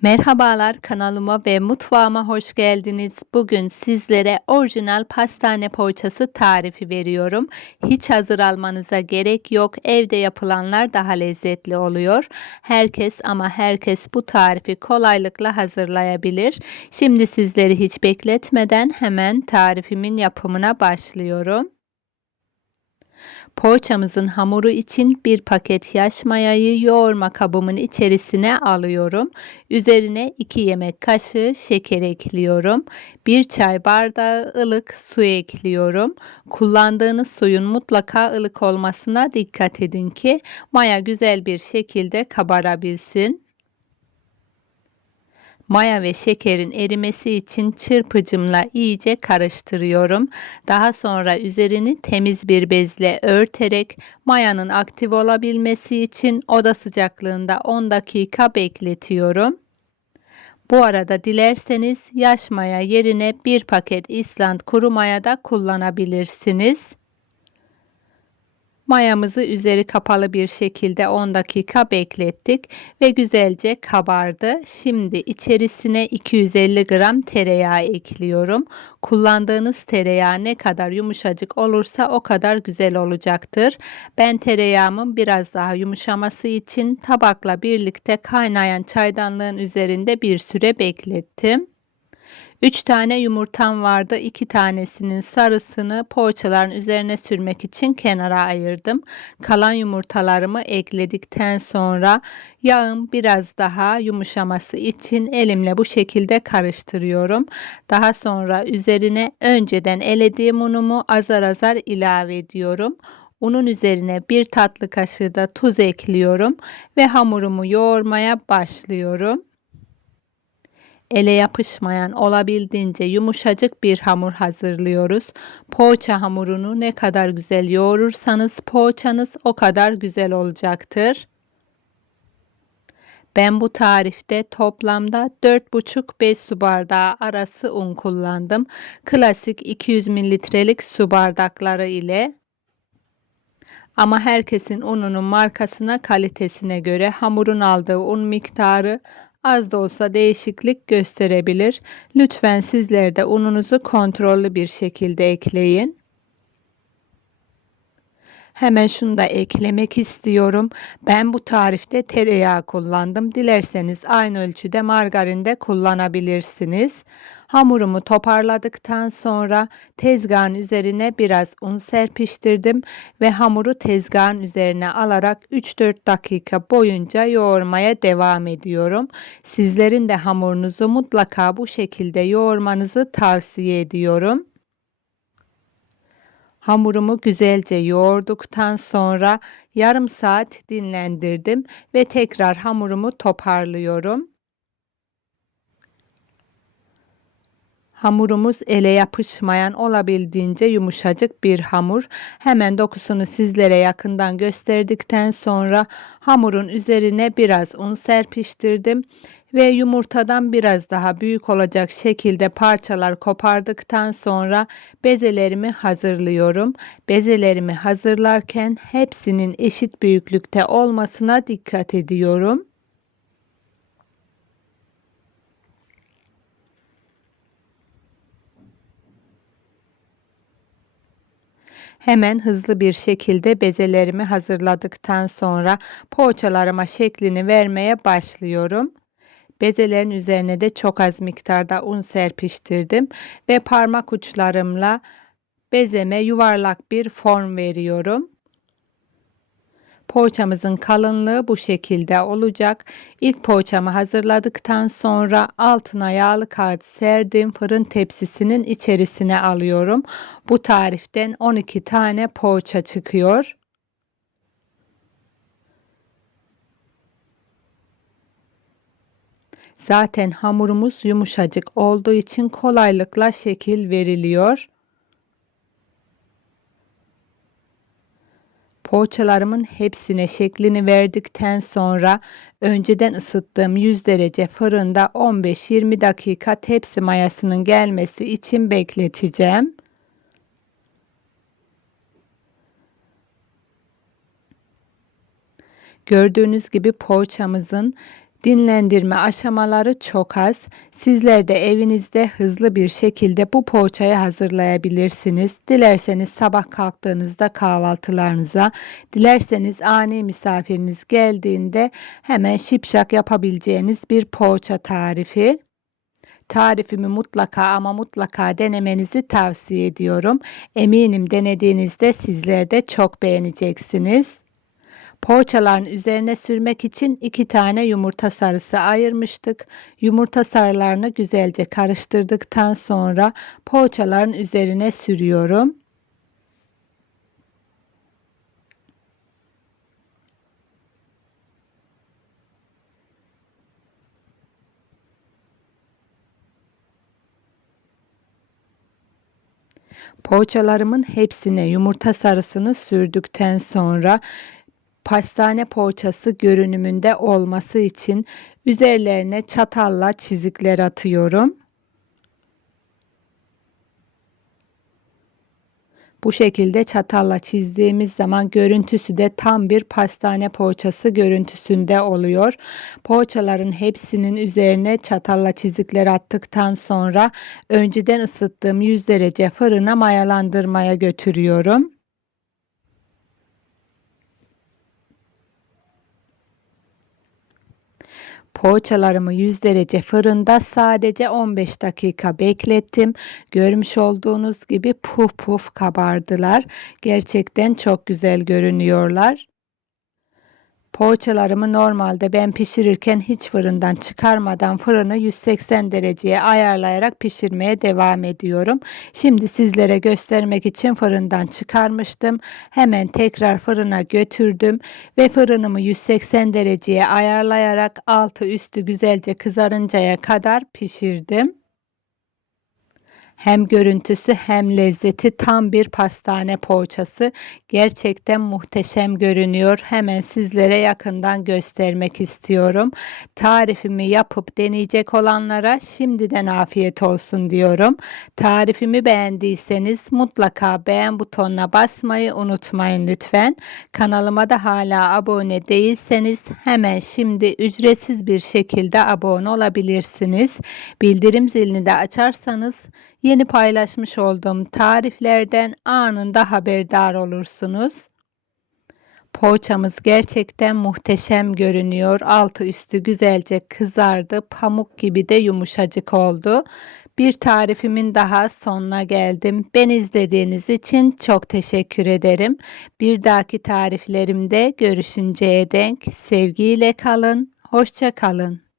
Merhabalar kanalıma ve mutfağıma hoş geldiniz. Bugün sizlere orijinal pastane poğaçası tarifi veriyorum. Hiç hazır almanıza gerek yok. Evde yapılanlar daha lezzetli oluyor. Herkes ama herkes bu tarifi kolaylıkla hazırlayabilir. Şimdi sizleri hiç bekletmeden hemen tarifimin yapımına başlıyorum. Poğaçamızın hamuru için bir paket yaş mayayı yoğurma kabımın içerisine alıyorum. Üzerine 2 yemek kaşığı şeker ekliyorum. 1 çay bardağı ılık su ekliyorum. Kullandığınız suyun mutlaka ılık olmasına dikkat edin ki maya güzel bir şekilde kabarabilsin. Maya ve şekerin erimesi için çırpıcımla iyice karıştırıyorum. Daha sonra üzerini temiz bir bezle örterek mayanın aktif olabilmesi için oda sıcaklığında 10 dakika bekletiyorum. Bu arada dilerseniz yaş maya yerine bir paket İsland kuru maya da kullanabilirsiniz. Mayamızı üzeri kapalı bir şekilde 10 dakika beklettik ve güzelce kabardı. Şimdi içerisine 250 gram tereyağı ekliyorum. Kullandığınız tereyağı ne kadar yumuşacık olursa o kadar güzel olacaktır. Ben tereyağımın biraz daha yumuşaması için tabakla birlikte kaynayan çaydanlığın üzerinde bir süre beklettim. 3 tane yumurtam vardı. 2 tanesinin sarısını poğaçaların üzerine sürmek için kenara ayırdım. Kalan yumurtalarımı ekledikten sonra yağın biraz daha yumuşaması için elimle bu şekilde karıştırıyorum. Daha sonra üzerine önceden elediğim unumu azar azar ilave ediyorum. Unun üzerine bir tatlı kaşığı da tuz ekliyorum ve hamurumu yoğurmaya başlıyorum ele yapışmayan olabildiğince yumuşacık bir hamur hazırlıyoruz. Poğaça hamurunu ne kadar güzel yoğurursanız poğaçanız o kadar güzel olacaktır. Ben bu tarifte toplamda 4,5-5 su bardağı arası un kullandım. Klasik 200 mililitrelik su bardakları ile. Ama herkesin ununun markasına kalitesine göre hamurun aldığı un miktarı az da olsa değişiklik gösterebilir. Lütfen sizler de ununuzu kontrollü bir şekilde ekleyin. Hemen şunu da eklemek istiyorum. Ben bu tarifte tereyağı kullandım. Dilerseniz aynı ölçüde margarin de kullanabilirsiniz. Hamurumu toparladıktan sonra tezgahın üzerine biraz un serpiştirdim ve hamuru tezgahın üzerine alarak 3-4 dakika boyunca yoğurmaya devam ediyorum. Sizlerin de hamurunuzu mutlaka bu şekilde yoğurmanızı tavsiye ediyorum. Hamurumu güzelce yoğurduktan sonra yarım saat dinlendirdim ve tekrar hamurumu toparlıyorum. Hamurumuz ele yapışmayan olabildiğince yumuşacık bir hamur. Hemen dokusunu sizlere yakından gösterdikten sonra hamurun üzerine biraz un serpiştirdim ve yumurtadan biraz daha büyük olacak şekilde parçalar kopardıktan sonra bezelerimi hazırlıyorum. Bezelerimi hazırlarken hepsinin eşit büyüklükte olmasına dikkat ediyorum. Hemen hızlı bir şekilde bezelerimi hazırladıktan sonra poğaçalarıma şeklini vermeye başlıyorum. Bezelerin üzerine de çok az miktarda un serpiştirdim ve parmak uçlarımla bezeme yuvarlak bir form veriyorum. Poğaçamızın kalınlığı bu şekilde olacak. İlk poğaçamı hazırladıktan sonra altına yağlı kağıt serdim fırın tepsisinin içerisine alıyorum. Bu tariften 12 tane poğaça çıkıyor. Zaten hamurumuz yumuşacık olduğu için kolaylıkla şekil veriliyor. Poğaçalarımın hepsine şeklini verdikten sonra önceden ısıttığım 100 derece fırında 15-20 dakika tepsi mayasının gelmesi için bekleteceğim. Gördüğünüz gibi poğaçamızın Dinlendirme aşamaları çok az. Sizler de evinizde hızlı bir şekilde bu poğaçayı hazırlayabilirsiniz. Dilerseniz sabah kalktığınızda kahvaltılarınıza, dilerseniz ani misafiriniz geldiğinde hemen şipşak yapabileceğiniz bir poğaça tarifi. Tarifimi mutlaka ama mutlaka denemenizi tavsiye ediyorum. Eminim denediğinizde sizler de çok beğeneceksiniz. Poğaçaların üzerine sürmek için iki tane yumurta sarısı ayırmıştık. Yumurta sarılarını güzelce karıştırdıktan sonra poğaçaların üzerine sürüyorum. Poğaçalarımın hepsine yumurta sarısını sürdükten sonra pastane poğaçası görünümünde olması için üzerlerine çatalla çizikler atıyorum. Bu şekilde çatalla çizdiğimiz zaman görüntüsü de tam bir pastane poğaçası görüntüsünde oluyor. Poğaçaların hepsinin üzerine çatalla çizikler attıktan sonra önceden ısıttığım 100 derece fırına mayalandırmaya götürüyorum. Poğaçalarımı 100 derece fırında sadece 15 dakika beklettim. Görmüş olduğunuz gibi puf puf kabardılar. Gerçekten çok güzel görünüyorlar. Poğaçalarımı normalde ben pişirirken hiç fırından çıkarmadan fırını 180 dereceye ayarlayarak pişirmeye devam ediyorum. Şimdi sizlere göstermek için fırından çıkarmıştım. Hemen tekrar fırına götürdüm ve fırınımı 180 dereceye ayarlayarak altı üstü güzelce kızarıncaya kadar pişirdim. Hem görüntüsü hem lezzeti tam bir pastane poğaçası. Gerçekten muhteşem görünüyor. Hemen sizlere yakından göstermek istiyorum. Tarifimi yapıp deneyecek olanlara şimdiden afiyet olsun diyorum. Tarifimi beğendiyseniz mutlaka beğen butonuna basmayı unutmayın lütfen. Kanalıma da hala abone değilseniz hemen şimdi ücretsiz bir şekilde abone olabilirsiniz. Bildirim zilini de açarsanız Yeni paylaşmış olduğum tariflerden anında haberdar olursunuz. Poğaçamız gerçekten muhteşem görünüyor. Altı üstü güzelce kızardı. Pamuk gibi de yumuşacık oldu. Bir tarifimin daha sonuna geldim. Ben izlediğiniz için çok teşekkür ederim. Bir dahaki tariflerimde görüşünceye denk sevgiyle kalın. Hoşça kalın.